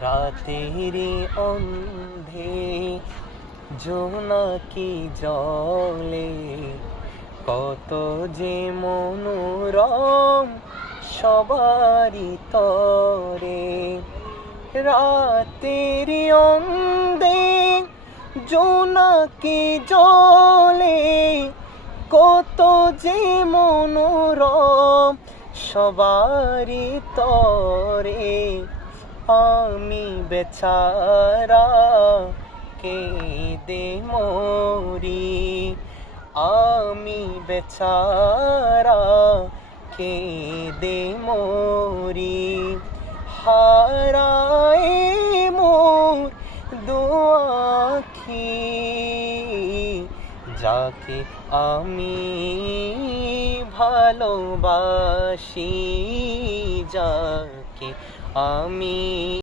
রাতেরি অন্ধে জোনাকি জলে কত যে মনোরম সবারই তরে। রাতেরি অন্ধে জোনাকি জলে কত যে মনোরম সবারই তরে। আমি বেচারা কেঁদে মরি, আমি বেচারা কেঁদে মরি। হারায় মোর দুআখি, যাকে আমি ভালোবাসি, যাকে আমি